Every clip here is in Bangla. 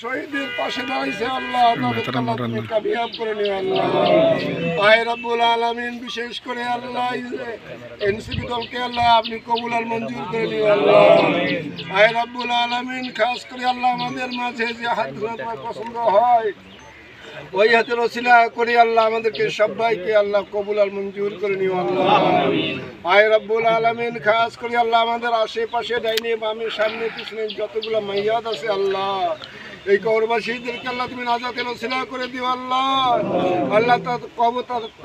শহীদের পাশে দাঁড়িয়েছে আল্লাহ, তাদেরকে আল্লাহ তুমি কামিয়াব করে নিও আল্লাহ। আয় রব্বুল আলামিন, বিশেষ করে আল্লাহ এনসিপি দলকে আল্লাহ আপনি কবুল আর মঞ্জুর করে নিও আল্লাহ। আয় রব্বুল আলামিন, খাস করে আল্লাহ আমাদের মাঝে যে হাত ধরা পছন্দ হয় ওই হাতের ওসিলা করে আল্লাহ আমাদেরকে সবাইকে আল্লাহ কবুল আর মঞ্জুর করে নিও আল্লাহ। আয় রব্বুল আলামিন, খাস করে আল্লাহ আমাদের আশেপাশে ডাইনে বামে সামনে পিছনে যতগুলো মাইয়াত আছে আল্লাহ, এই কবরবাসীদেরকে আল্লাহ তুমি নাজাতের ওসিলা করে দিও আল্লাহ। আল্লাহ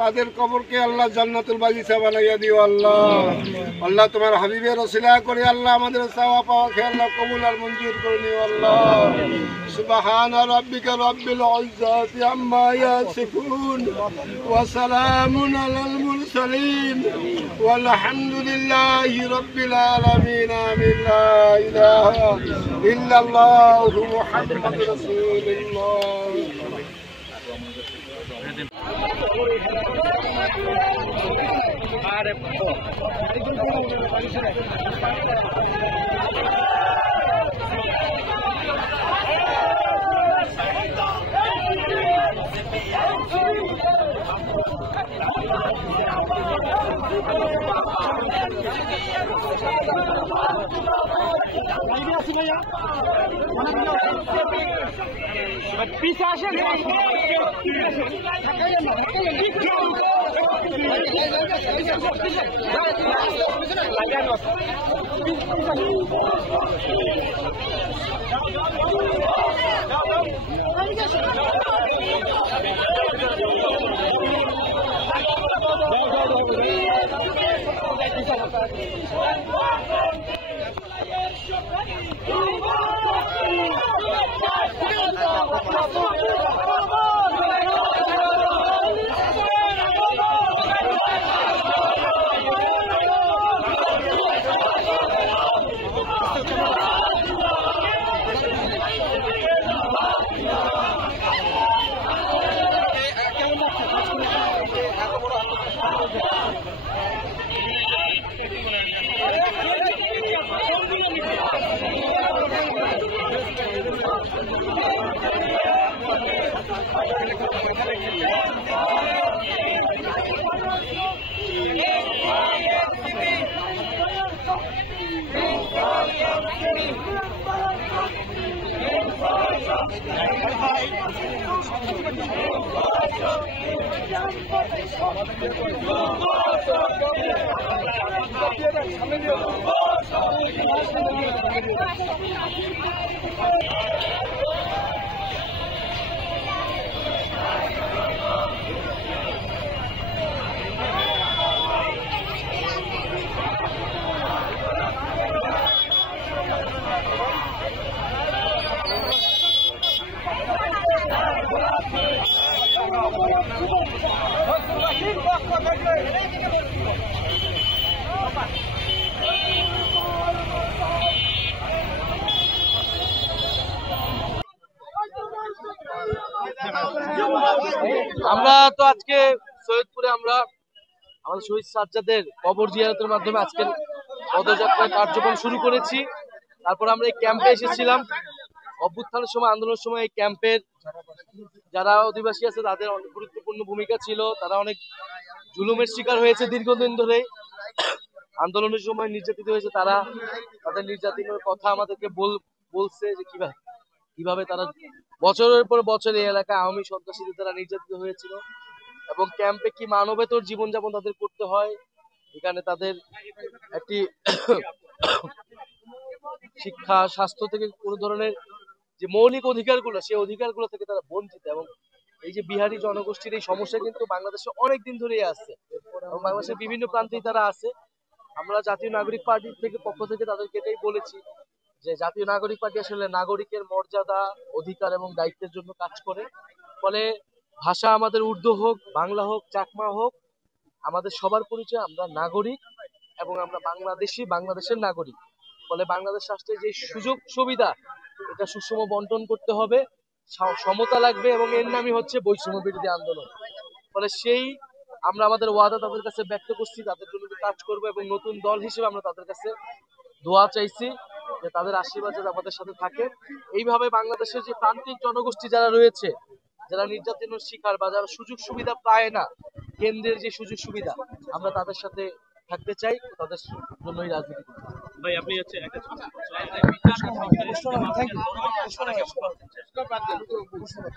তাদের কবরকে আল্লাহ জান্নাতুল বাগিচা বানাইয়া দিও আল্লাহ। আল্লাহ তোমার হাবিবের ওসিলা করে আল্লাহ আমাদের চাওয়া পাওয়া খেয়ে আল্লাহ কবুল আর মঞ্জুর করে নিও আল্লাহ। সুবহানা রাব্বিকা রাব্বিল ইজ্জাতি আম্মা ইয়াসিফুন ওয়া সালামুন আলাল মুরসালিন ওয়ালহামদুলিল্লাহি রাব্বিল আলামিন। আমিন। লা ইলাহা ইল্লাল্লাহু মুহাম্মাদুর রাসূলুল্লাহ। पीछे आसे আমরা তো আজকে সৈয়দপুরে আমরা আমাদের শহীদ সাজ্জাদের কবর জিয়ারতের মাধ্যমে আজকের পদযাত্রার কার্যক্রম শুরু করেছি। তারপর আমরা এই ক্যাম্পে এসেছিলাম। অভ্যুত্থানের সময়, আন্দোলনের সময় এই ক্যাম্পের যারা অধিবাসী আছে তাদের অনেক গুরুত্বপূর্ণ ভূমিকা ছিল। তারা অনেক জুলুমের শিকার হয়েছে দীর্ঘদিন ধরে, আন্দোলনের সময় নির্যাতিত হয়েছে। তারা তাদের নির্যাতনের কথা আমাদেরকে বলছে যে কিভাবে তারা বছরের পর বছর এই এলাকায় আওয়ামী সন্ত্রাসীদের দ্বারা নির্যাতিত হয়েছিল এবং ক্যাম্পে কি মানবেতর জীবনযাপন তাদের করতে হয়। এখানে তাদের একটি শিক্ষা, স্বাস্থ্য থেকে কোনো ধরনের যে মৌলিক অধিকারগুলো, সেই অধিকারগুলো থেকে তারা বঞ্চিত। এবং এই যে বিহারি জনগোষ্ঠীর এই সমস্যা কিন্তু বাংলাদেশে অনেক দিন ধরেই আছে এবং বাংলাদেশের বিভিন্ন প্রান্তেই তারা আছে। আমরা জাতীয় নাগরিক পার্টির পক্ষ থেকে তাদেরকে এটাই বলেছি যে জাতীয় নাগরিক পার্টি আসলে নাগরিকের মর্যাদা, অধিকার এবং দায়িত্বের জন্য কাজ করে। ফলে ভাষা আমাদের উর্দু হোক, বাংলা হোক, চাকমা হোক, আমাদের সবার পরিচয় আমরা নাগরিক এবং আমরা বাংলাদেশি, বাংলাদেশের নাগরিক। ফলে বাংলাদেশ রাষ্ট্রের যে সুযোগ সুবিধা এটা সুষম বন্টন করতে হবে, সমতা লাগবে এবং এর নামই হচ্ছে বৈষম্য বিরোধী আন্দোলন। ফলে সেই আমরা আমাদের ওয়াদা তাদের কাছে ব্যক্ত করছি, তাদের জন্য কাজ করবো এবং নতুন দল হিসেবে আমরা তাদের কাছে দোয়া চাইছি যে তাদের আশীর্বাদ যাতে আমাদের সাথে থাকে। এইভাবে বাংলাদেশের যে প্রান্তিক জনগোষ্ঠী যারা রয়েছে, যারা নির্যাতনের শিকার বা যারা সুযোগ সুবিধা পায় না, কেন্দ্রের যে সুযোগ সুবিধা, আমরা তাদের সাথে থাকতে চাই, তাদের জন্যই রাজনীতি করতে চাই। ভাই আপনি হচ্ছে একটা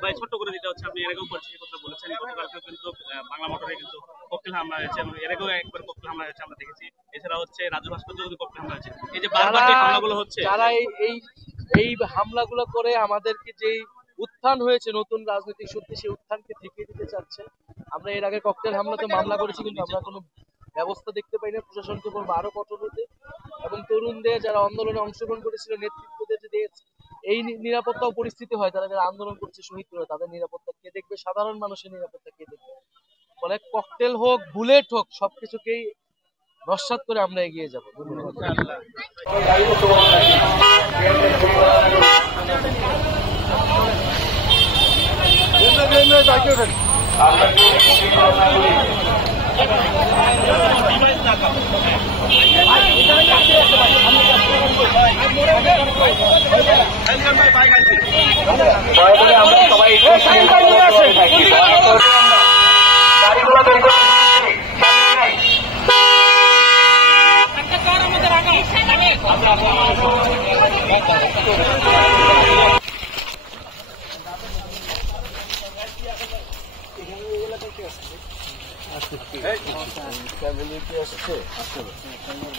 ভাই ছোট্ট করে দিতে হচ্ছে, আপনি এরকম পরিস্থিতি কথা বলেছেন, গতকালকে কিন্তু বাংলা মোটরে কিন্তু ককটেল হামলা হয়েছে এবং এর আগেও একবার ককটেল হামলা হয়েছে আমরা দেখেছি। এছাড়া হচ্ছে রাজু ভাস্কর্য ককটেল হামলা হয়েছে। এই যে বারবার যে হামলাগুলো হচ্ছে, যারা এই হামলাগুলো করে আমাদেরকে যেই উত্থান হয়েছে নতুন রাজনৈতিক শক্তি, সেই উত্থানকে ঠেকিয়ে দিতে চাচ্ছে। আমরা এর আগে ককটেল হামলাতে মামলা করেছি, কিন্তু আমরা কোনো ব্যবস্থা দেখতে পাই না। প্রশাসনকে বলবো আরো কঠোর হতে, এবং তরুণদের যারা আন্দোলনে অংশগ্রহণ করেছিল, নেতৃত্বদের যদি এই নিরাপত্তা পরিস্থিতি হয়, তারা যারা আন্দোলন করছে শহীদ করে, তাদের নিরাপত্তা কে দেখবে? সাধারণ মানুষের নিরাপত্তা কে দেখবে? ফলে ককটেল হোক, বুলেট হোক, সবকিছুকেই নস্যাৎ করে আমরা এগিয়ে যাবো। আমরা সবাই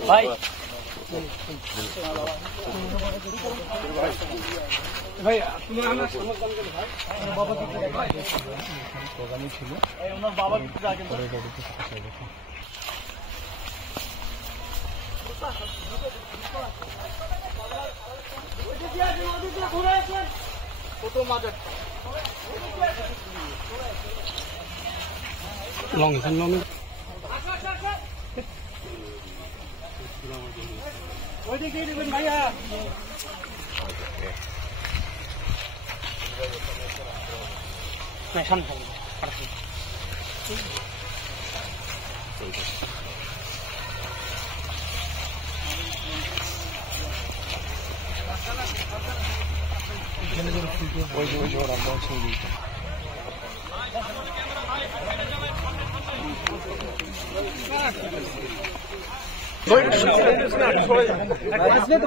ভাই ভাই বাবা ছিল ওনার বাবা লং ওইদিকে দিবেন ভাইয়া।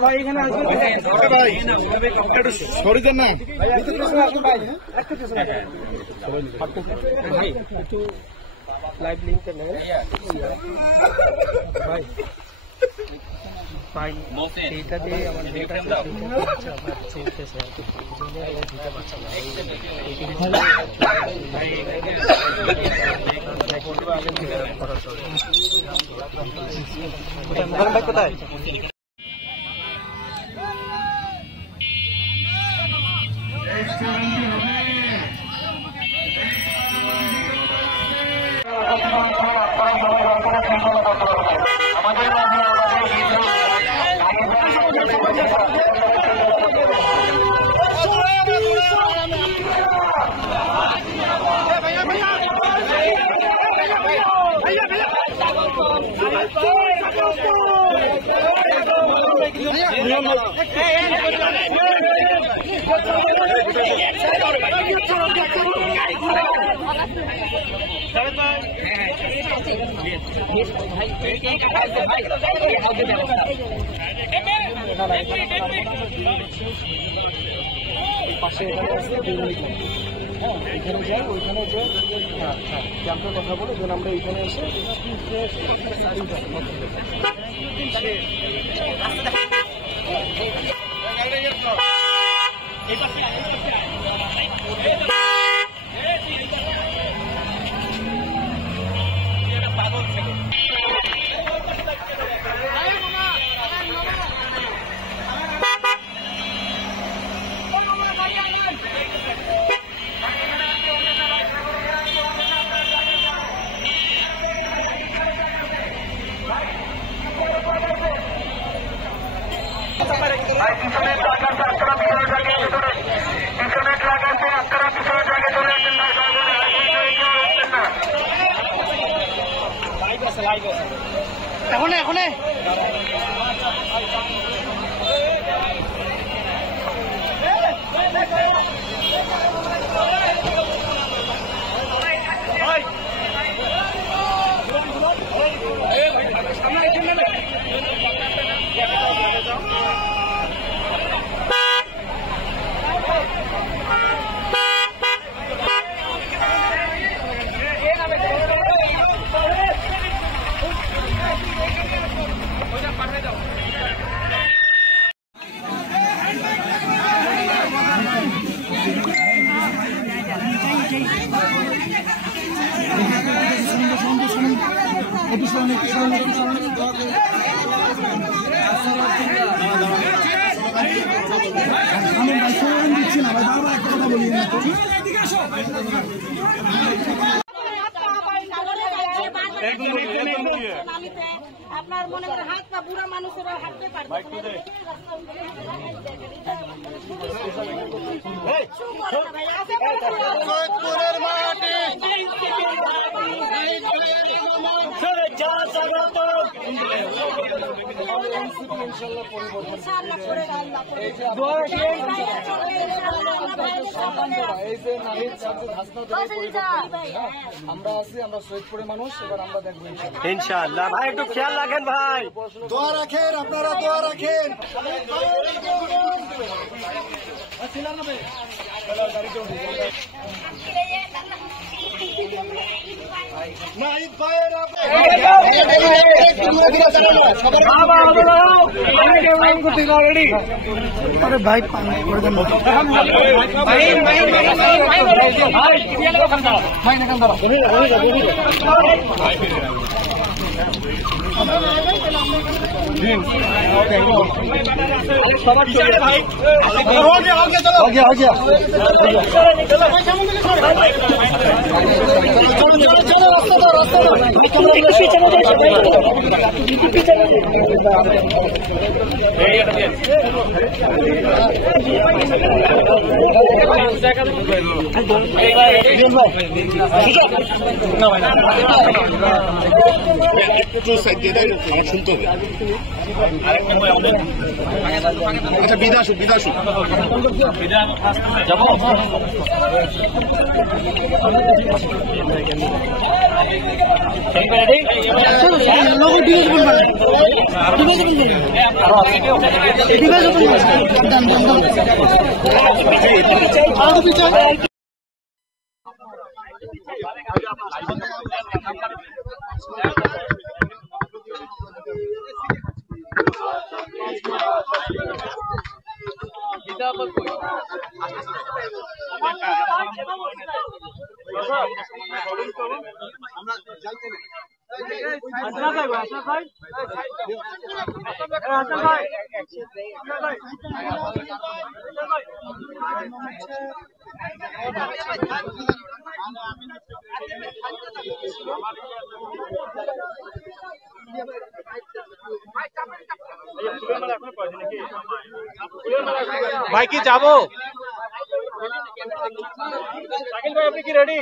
ভাই এখানে সরিদেন না লাইভ লিঙ্ক নেবেন ভাই ভাই এইটা দিয়ে আমার ডেটা কোথায় পাশে এখানে আছে এখানে যাই ওইখানে যে ক্যাম্পের কথা বলে যেন আমরা এইখানে এসে এখন আপনার মনে করে হাত পা বুড়া মানুষেরা হাঁটতে পারবে আমরা আছি, আমরা সৈয়দপুরের মানুষ, এবার আমরা দেখবো ইনশাআল্লাহ। ভাই একটু খেয়াল রাখেন ভাই, দোয়া রাখেন, আপনারা দোয়া রাখেন। ভাই পানি করে দেন আচ্ছা বিদাসু ভাই কি যাবো? শাকিল ভাই আপনি কি রেডি?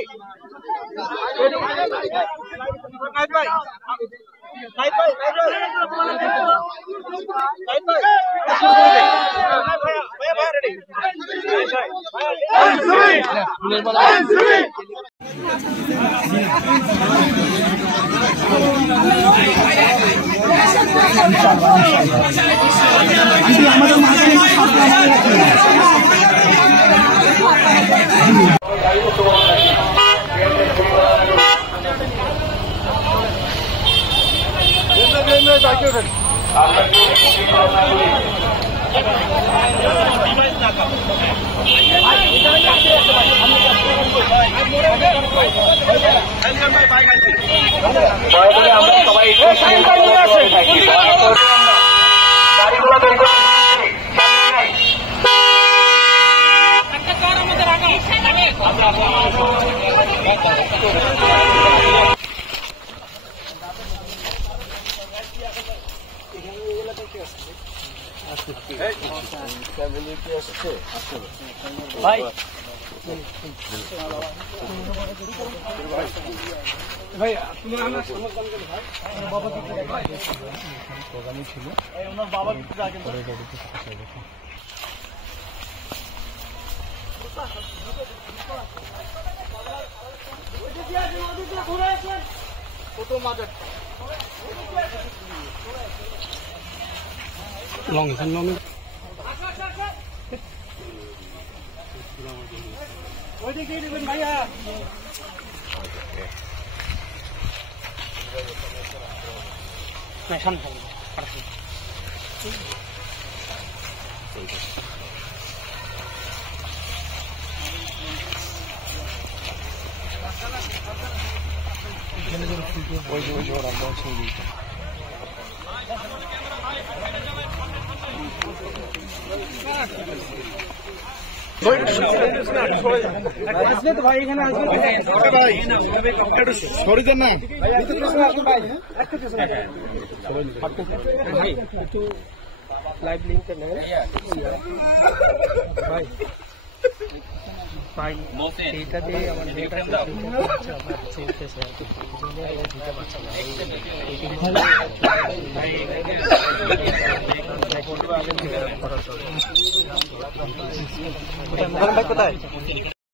আমরা সবাই ভাই ভাই তুমি আমার বাবা প্রোগ্রামই ছিল, ওনার বাবা লং ওইদিকে দিবেন ভাইয়া। শান্ত ওই যে ওরা বলছে আসবে তো ভাই, এখানে আসবে ভাই, সরি দেন না লাইভ লিঙ্ক করলে ভাই ভাই এটা দিয়ে আমার ডেটা আমার চলতেছে দিতে পারছে না কোথায়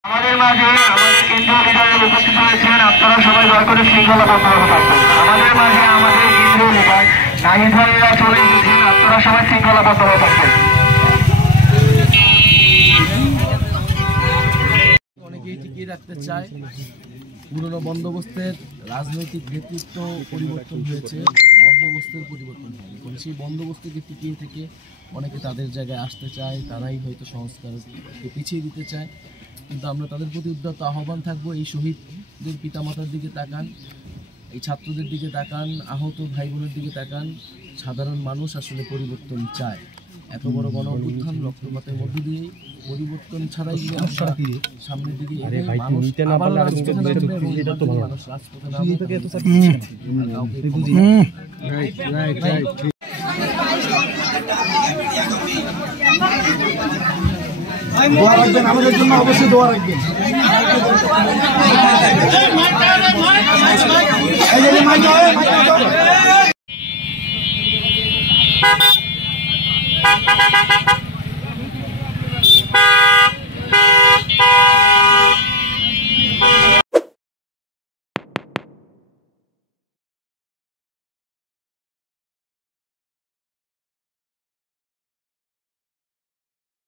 আমাদের মাঝে আমাদের কেন্দ্রীয় লিডার উপস্থিত হয়েছেন। আপনারা সবাই দয়া করে শৃঙ্খলাবদ্ধভাবে থাকবেন। আমাদের মাঝে আমাদের কেন্দ্রীয় লিডার নাহিদ ভাইরা চলে এসেছেন। আপনারা সবাই শৃঙ্খলাবদ্ধভাবে থাকবেন। অনেকেই টিকিয়ে রাখতে চায়। পুরনো বন্দোবস্তের রাজনৈতিক নেতৃত্ব পরিবর্তন হয়েছে, বন্দোবস্তের পরিবর্তন হয়নি। এখন সেই বন্দোবস্তকে টিকিয়ে থেকে অনেকে তাদের জায়গায় আসতে চায়, তারাই হয়তো সংস্কারকে পিছিয়ে দিতে চায়। কিন্তু আমরা তাদের প্রতি উদ্যত আহ্বান থাকবো, এই শহীদদের পিতামাতার দিকে তাকান, এই ছাত্রদের দিকে তাকান, আহত ভাই বোনের দিকে তাকান। সাধারণ মানুষ আসলে পরিবর্তন চায়। এত বড় গণ অভ্যুত্থান রক্তপাতের মধ্য দিয়ে পরিবর্তন ছাড়াই যদি আমরা সামনের দিকে মানুষ আবার রাজপথে নামবে এবং মানুষ রাজপথে নামবে। দোয়া রাখবেন, আমাদের জন্য অবশ্যই দোয়া রাখবেন।